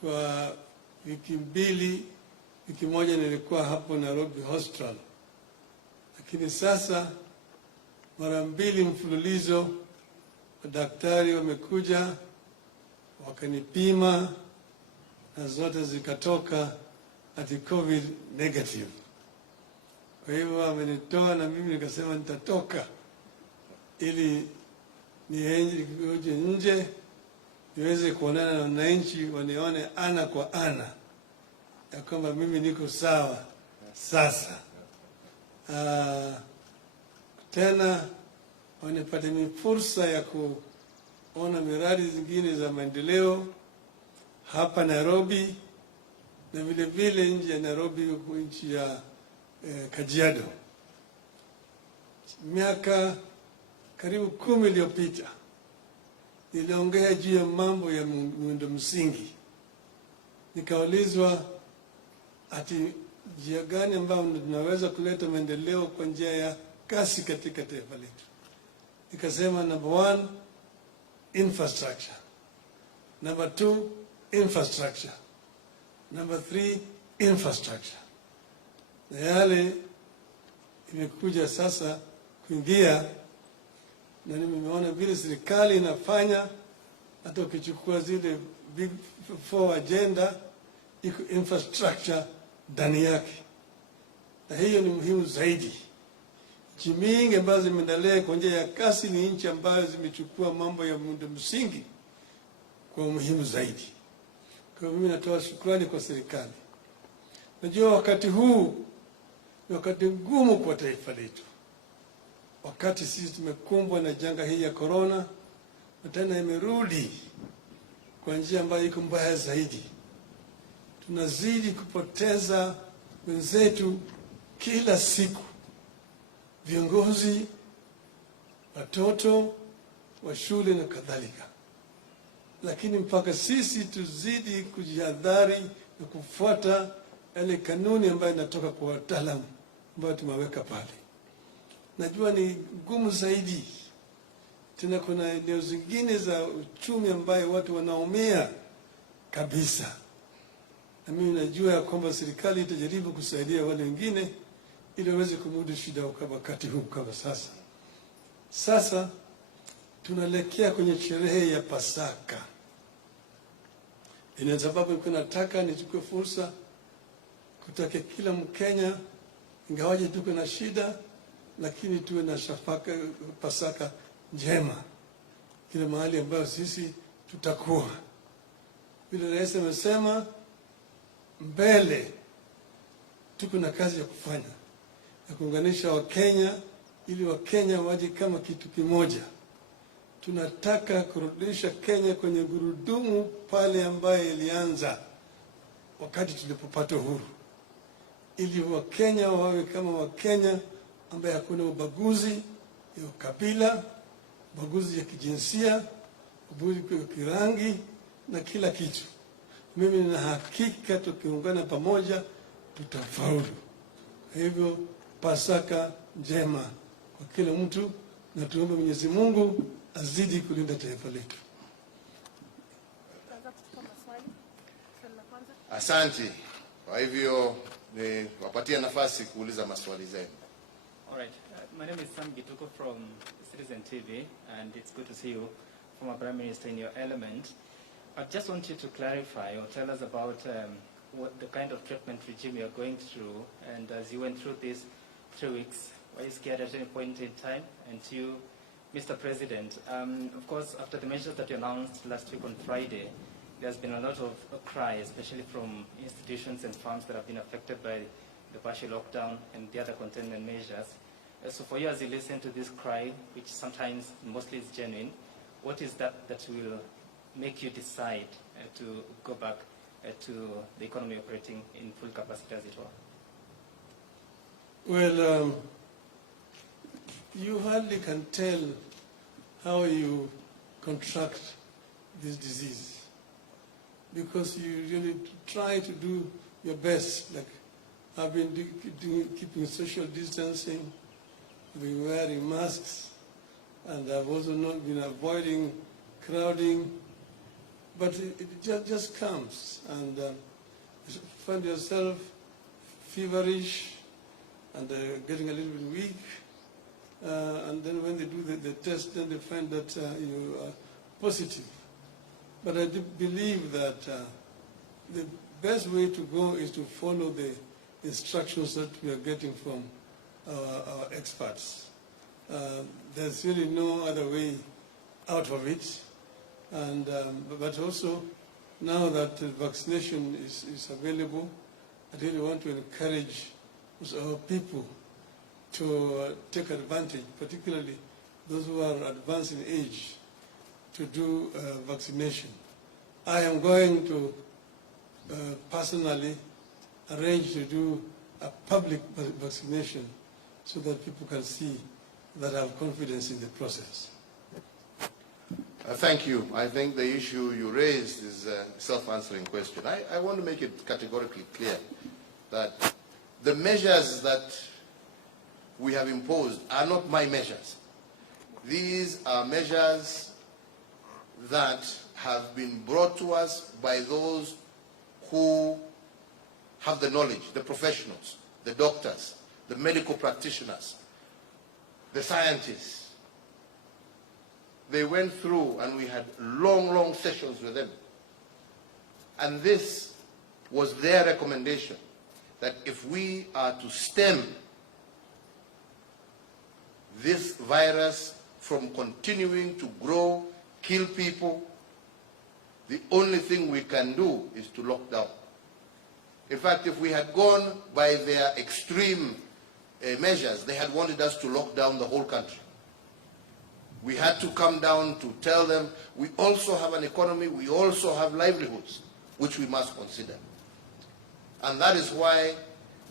Kwa wiki moja nilikuwa hapo Nairobi Hospital, lakini sasa mara mbili mfululizo madaktari wamekuja wakanipima na zote zikatoka ati COVID negative. Kwa hivyo wamenitoa na mimi nikasema nitatoka ili niende nje niweze kuonana na wananchi, wanione ana kwa ana ya kwamba mimi niko sawa sasa. Tena wanipate ni fursa ya kuona miradi zingine za maendeleo hapa Nairobi na vile vile nje ya Nairobi, nchi ya Kajiado. Miaka karibu 10 iliyopita niliongea juu ya mambo ya miundo msingi. Nikaulizwa ati njia gani ambayo tunaweza kuleta maendeleo kwa njia ya kasi katika taifa letu. Nikasema number 1, infrastructure. Number 2, infrastructure. Number 3, infrastructure. Na yale imekuja sasa kuingia, na nimeona vile serikali inafanya. Hata ukichukua zile big 4 agenda iko infrastructure ndani yake, na hiyo ni muhimu zaidi. Nchi mingi ambazo zimeendelea kwa njia ya kasi ni nchi ambazo zimechukua mambo ya miundo msingi kwa umuhimu zaidi. Kwa mimi natoa shukrani kwa serikali. Najua wakati huu ni wakati ngumu kwa taifa letu, wakati sisi tumekumbwa na janga hii ya corona, na tena imerudi kwa njia ambayo iko mbaya zaidi. Tunazidi kupoteza wenzetu kila siku, viongozi, watoto wa shule na kadhalika. Lakini mpaka sisi tuzidi kujihadhari na kufuata yale kanuni ambayo inatoka kwa wataalamu ambao tumeweka pale. Najua ni ngumu zaidi. Tena kuna eneo zingine za uchumi ambayo watu wanaumia kabisa. Na mimi najua ya kwamba serikali itajaribu kusaidia wale wengine ili waweze kumudu shida wakati huu kama sasa. Sasa tunaelekea kwenye sherehe ya Pasaka. Ina sababu nataka nichukue fursa kutaka kila Mkenya, ingawaje tuko na shida, lakini tuwe na Pasaka njema kila mahali ambayo sisi tutakuwa. Vile rais amesema, mbele tuko na kazi ya kufanya ya kuunganisha Wakenya ili Wakenya waje kama kitu kimoja. Tunataka kurudisha Kenya kwenye gurudumu pale ambaye ilianza wakati tulipopata uhuru, ili Wakenya wawe kama Wakenya ambaye hakuna ubaguzi ya ukabila, ubaguzi ya kijinsia, ubaguzi ya kirangi na kila kitu. Mimi nina hakika tukiungana pamoja tutafaulu. Hivyo Pasaka njema kwa kila mtu, na tuombe Mwenyezi Mungu azidi kulinda taifa letu. Asante. Kwa hivyo wapatia nafasi kuuliza maswali zenu. All right. My name is Sam Gituko from Citizen TV, and it's good to see you, former Prime Minister, in your element. I just want you to clarify or tell us about what the kind of treatment regime you're going through, and as you went through these 3 weeks, were you scared at any point in time? And to you, Mr. President, of course, after the measures that you announced last week on Friday, there's been a lot of cry, especially from institutions and firms that have been affected by the partial lockdown and the other containment measures. So for you, as you listen to this cry, which sometimes, mostly is genuine, what is that will make you decide to go back to the economy operating in full capacity, as it were? Well, you hardly can tell how you contract this disease, because you really try to do your best. Like I've been keeping social distancing, been wearing masks, and I've also not been avoiding crowding. but it just comes, and you find yourself feverish and getting a little bit weak, and then when they do the test, then they find that you are positive. But I do believe that the best way to go is to follow the instructions that we are getting from our experts. There's really no other way out of it. And, but also, now that vaccination is available, I really want to encourage our people to take advantage, particularly those who are advanced in age, to do vaccination. I am going to personally arrange to do a public vaccination so that people can see that I have confidence in the process. Thank you. I think the issue you raised is a self-answering question. I want to make it categorically clear that the measures that we have imposed are not my measures. These are measures that have been brought to us by those who have the knowledge, the professionals, the doctors, the medical practitioners, the scientists. They went through and we had long sessions with them. And this was their recommendation, that if we are to stem this virus from continuing to grow, kill people, the only thing we can do is to lock down. In fact, if we had gone by their extreme measures, they had wanted us to lock down the whole country. We had to come down to tell them we also have an economy, we also have livelihoods, which we must consider. And that is why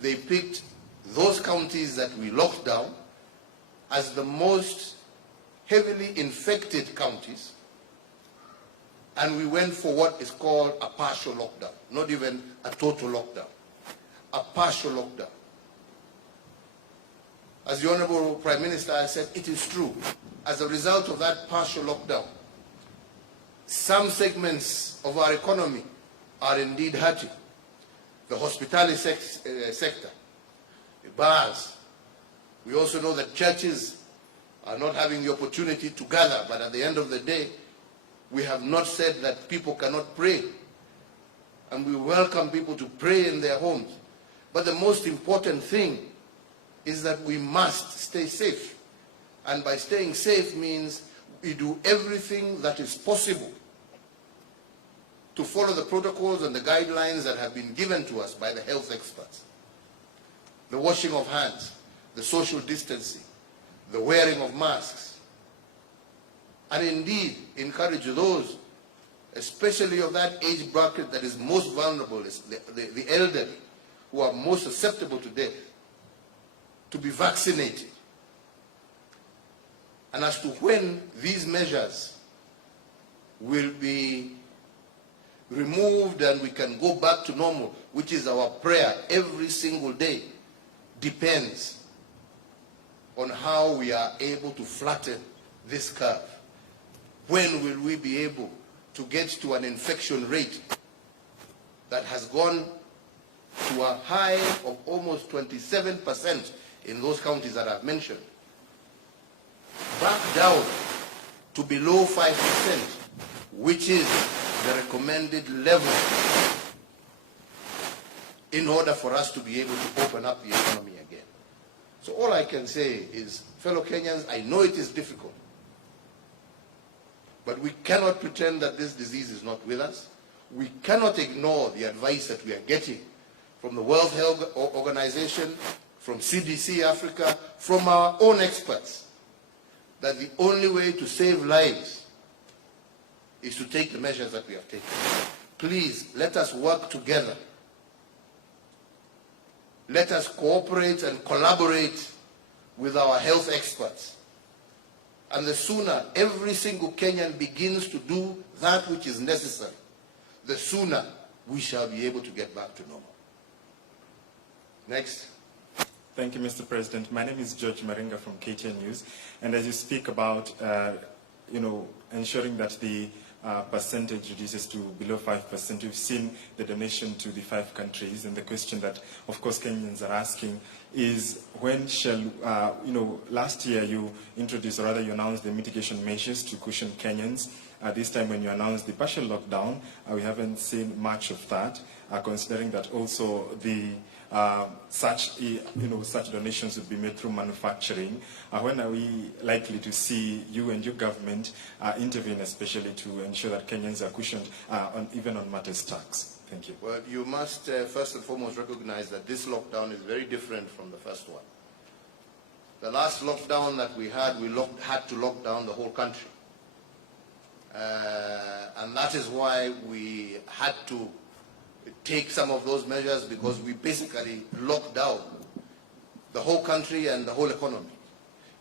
they picked those counties that we locked down as the most heavily infected counties, and we went for what is called a partial lockdown, not even a total lockdown, a partial lockdown. As the Honorable Prime Minister has said, it is true. As a result of that partial lockdown, some segments of our economy are indeed hurting. The hospitality sector, the bars. We also know that churches are not having the opportunity to gather, but at the end of the day, we have not said that people cannot pray. And we welcome people to pray in their homes. But the most important thing is that we must stay safe. And by staying safe means we do everything that is possible to follow the protocols and the guidelines that have been given to us by the health experts. The washing of hands, the social distancing, the wearing of masks, and indeed encourage those, especially of that age bracket that is most vulnerable, the elderly, who are most susceptible to death, to be vaccinated. And as to when these measures will be removed and we can go back to normal, which is our prayer every single day, depends on how we are able to flatten this curve. When will we be able to get to an infection rate that has gone to a high of almost 27% in those counties that I've mentioned, back down to below 5%, which is the recommended level in order for us to be able to open up the economy again. So all I can say is, fellow Kenyans, I know it is difficult, but we cannot pretend that this disease is not with us. We cannot ignore the advice that we are getting from the World Health Organization, from CDC Africa, from our own experts, that the only way to save lives is to take the measures that we have taken. Please, let us work together. Let us cooperate and collaborate with our health experts. And the sooner every single Kenyan begins to do that which is necessary, the sooner we shall be able to get back to normal. Next. Thank you, Mr. President. My name is George Maringa from KTN News. And as you speak about, ensuring that the percentage reduces to below 5%. We've seen the donation to the 5 countries, and the question that, of course, Kenyans are asking is when shall, last year you introduced, or rather you announced the mitigation measures to cushion Kenyans. This time when you announced the partial lockdown, we haven't seen much of that, considering that also the such donations would be made through manufacturing. When are we likely to see you and your government intervene, especially to ensure that Kenyans are cushioned even on matters tax? Thank you. Well, you must first and foremost recognize that this lockdown is very different from the first one. The last lockdown that we had, had to lock down the whole country. And that is why we had to take some of those measures, because we basically locked down the whole country and the whole economy.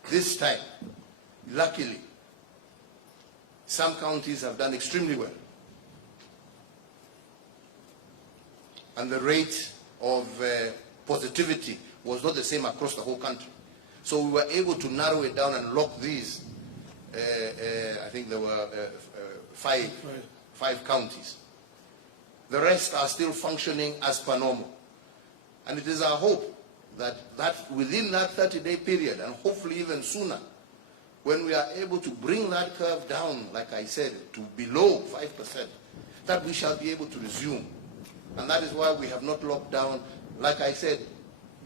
This time, luckily, some counties have done extremely well. And the rate of positivity was not the same across the whole country. So we were able to narrow it down and lock these, I think there were five counties. The rest are still functioning as per normal. And it is our hope that within that 30-day period, and hopefully even sooner, when we are able to bring that curve down, like I said, to below 5%, that we shall be able to resume. And that is why we have not locked down, like I said,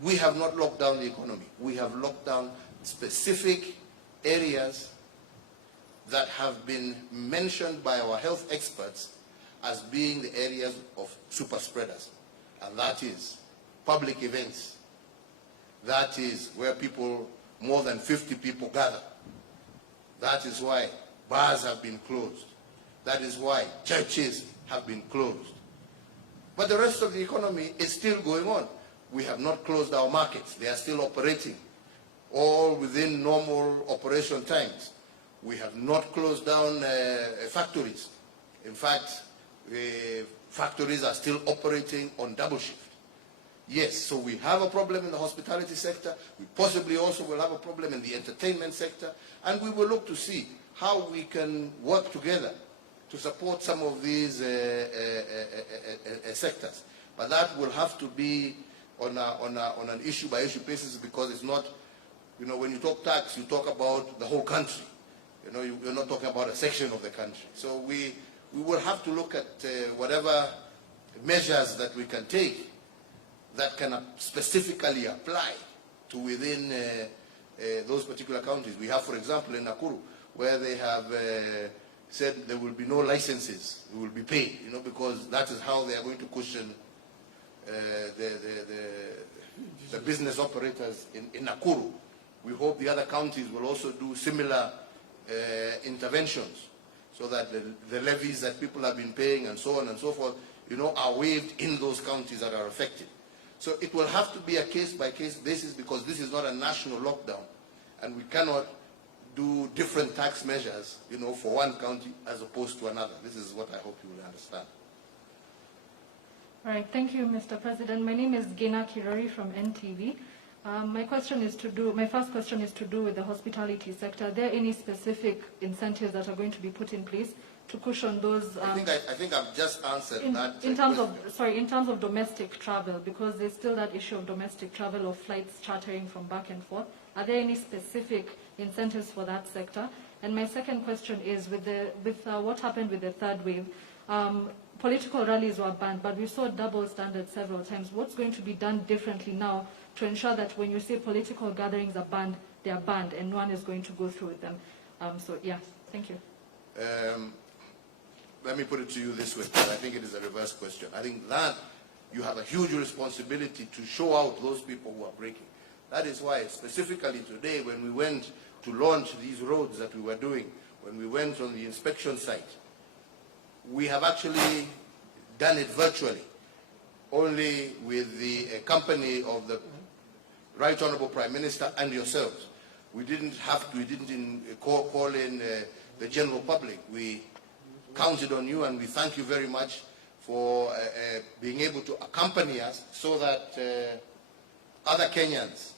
we have not locked down the economy. We have locked down specific areas that have been mentioned by our health experts as being the areas of super spreaders. And that is public events. That is where more than 50 people gather. That is why bars have been closed. That is why churches have been closed. But the rest of the economy is still going on. We have not closed our markets. They are still operating, all within normal operation times. We have not closed down factories. In fact, factories are still operating on double shift. Yes, so we have a problem in the hospitality sector. We possibly also will have a problem in the entertainment sector. And we will look to see how we can work together to support some of these sectors. But that will have to be on an issue-by-issue basis, because it's not, when you talk tax, you talk about the whole country. You're not talking about a section of the country. So we will have to look at whatever measures that we can take that can specifically apply to within those particular counties. We have, for example, in Nakuru, where they have said there will be no licenses, we will be paid, because that is how they are going to cushion the business operators in Nakuru. We hope the other counties will also do similar interventions, so that the levies that people have been paying and so on and so forth, are waived in those counties that are affected. So it will have to be a case-by-case basis, because this is not a national lockdown, and we cannot do different tax measures, for one county as opposed to another. This is what I hope you will understand. All right, thank you, Mr. President. My name is Gina Kirori from NTV. My first question is to do with the hospitality sector. Are there any specific incentives that are going to be put in place to cushion those? I think I've just answered that. In terms of domestic travel, because there's still that issue of domestic travel or flights chartering from back and forth. Are there any specific incentives for that sector? And my second question is, with what happened with the third wave, political rallies were banned, but we saw double standards several times. What's going to be done differently now to ensure that when you say political gatherings are banned, they are banned and no one is going to go through with them? Thank you. Let me put it to you this way, because I think it is a reverse question. I think that you have a huge responsibility to show out those people who are breaking. That is why, specifically today, when we went to launch these roads that we were doing, when we went on the inspection site, we have actually done it virtually, only with the company of the Right Honorable Prime Minister and yourselves. We didn't call in the general public. We counted on you, and we thank you very much for being able to accompany us, so that other Kenyans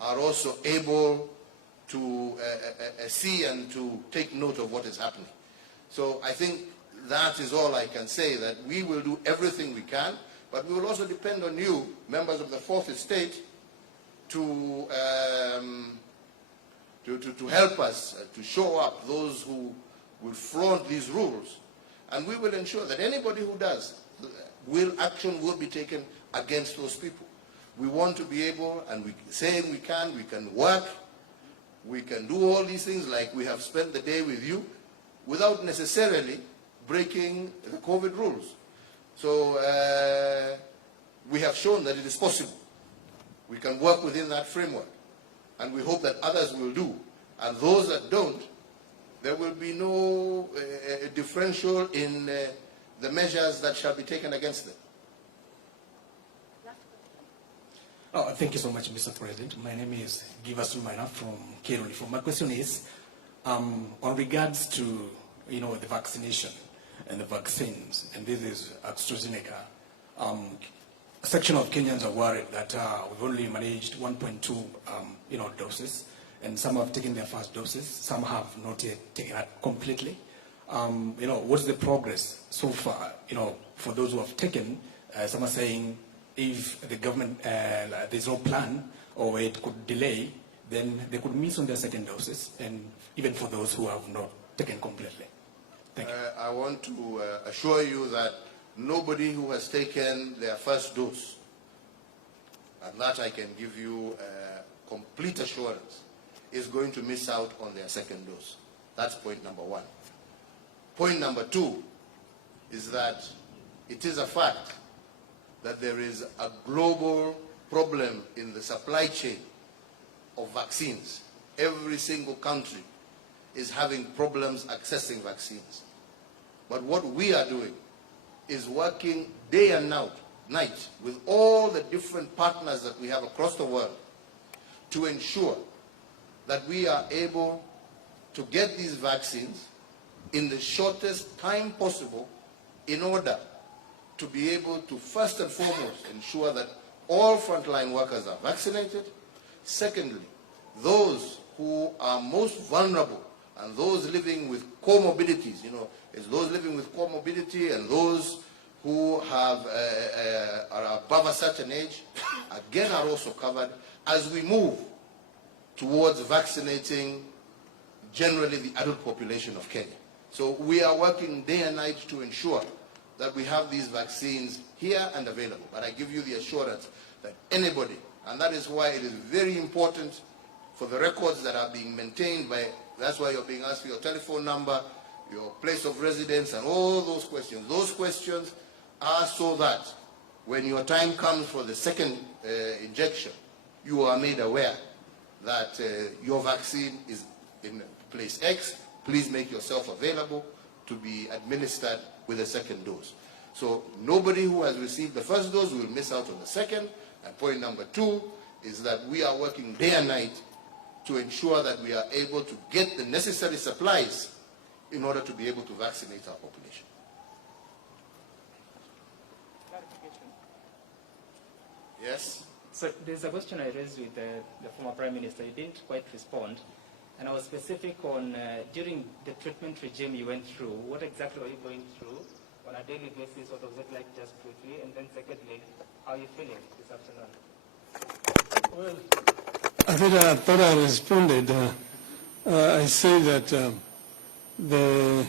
are also able to see and to take note of what is happening. So I think that is all I can say, that we will do everything we can, but we will also depend on you, members of the Fourth Estate, to help us, to show up those who will flaunt these rules, and we will ensure that anybody who does, action will be taken against those people. We want to be able, and we can work, we can do all these things like we have spent the day with you, without necessarily breaking the COVID rules. So we have shown that it is possible. We can work within that framework, and we hope that others will do. And those that don't, there will be no differential in the measures that shall be taken against them. Oh, thank you so much, Mr. President. My name is Givas Lumaina from K24. My question is, on regards to, the vaccination and the vaccines, and this is AstraZeneca, a section of Kenyans are worried that we've only managed 1.2, doses, and some have taken their first doses, some have not yet taken it completely. What's the progress so far, for those who have taken? Some are saying if the government, there's no plan or it could delay, then they could miss on their second doses, and even for those who have not taken completely. Thank you. I want to assure you that nobody who has taken their first dose, and that I can give you complete assurance, is going to miss out on their second dose. That's point number one. Point number two is that it is a fact that there is a global problem in the supply chain of vaccines. Every single country is having problems accessing vaccines. But what we are doing is working day and night with all the different partners that we have across the world to ensure that we are able to get these vaccines in the shortest time possible in order to be able to first and foremost ensure that all frontline workers are vaccinated. Secondly, those who are most vulnerable and those living with comorbidities, it's those living with comorbidity and those who have are above a certain age, again are also covered as we move towards vaccinating generally the adult population of Kenya. So we are working day and night to ensure that we have these vaccines here and available. But I give you the assurance that anybody, and that is why it is very important for the records that are being maintained by, that's why you're being asked for your telephone number, your place of residence, and all those questions. Those questions are so that when your time comes for the second injection, you are made aware that your vaccine is in place X. Please make yourself available to be administered with a second dose. So nobody who has received the first dose will miss out on the second. And point number two is that we are working day and night to ensure that we are able to get the necessary supplies in order to be able to vaccinate our population. Clarification. Yes? So there's a question I raised with the former Prime Minister. He didn't quite respond. And I was specific on, during the treatment regime you went through, what exactly were you going through on a daily basis? What was it like, just quickly? And then secondly, how are you feeling this afternoon? Well, I thought I responded. I say that the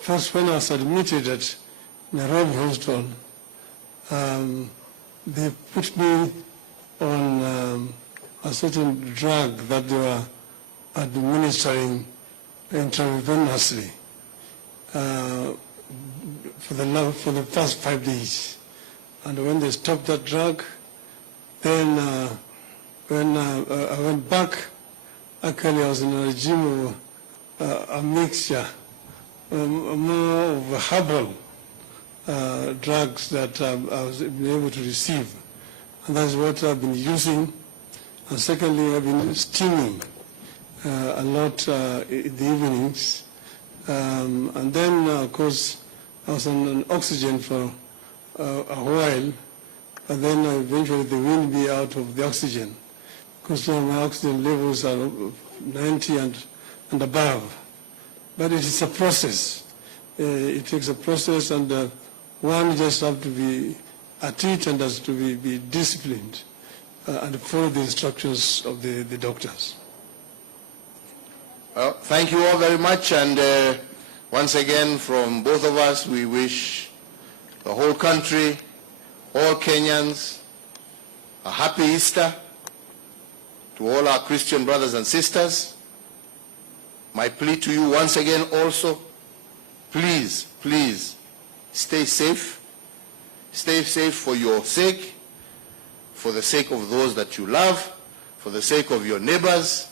first when I was admitted at Nairobi Hospital, they put me on a certain drug that they were administering intravenously for the first 5 days. And when they stopped that drug, then when I went back, actually I was in a regime of a mixture, more of herbal drugs that I was able to receive. And that's what I've been using. And secondly, I've been steaming a lot in the evenings. And then, of course, I was on an oxygen for a while, but then eventually they weaned me out of the oxygen, because now my oxygen levels are 90 and above. But it is a process. it takes a process, and one just have to be at it and has to be disciplined and follow the instructions of the doctors. Well, thank you all very much, and once again, from both of us, we wish the whole country, all Kenyans, a happy Easter. To all our Christian brothers and sisters, my plea to you once again also, please, please, stay safe. Stay safe for your sake, for the sake of those that you love, for the sake of your neighbors,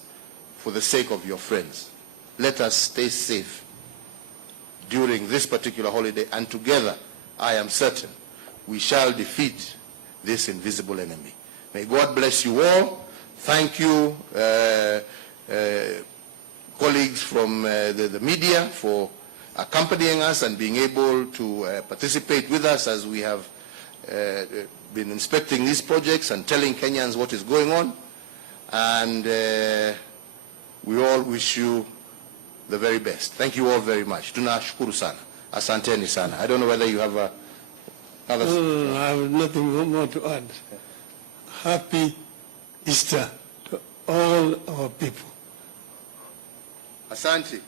for the sake of your friends. Let us stay safe during this particular holiday, and together, I am certain, we shall defeat this invisible enemy. May God bless you all. Thank you, colleagues from the media, for accompanying us and being able to participate with us as we have been inspecting these projects and telling Kenyans what is going on. And we all wish you the very best. Thank you all very much. Tunashukuru sana. Asanteni sana. I don't know whether you have another... No, I have nothing more to add. Happy Easter to all our people. Asante.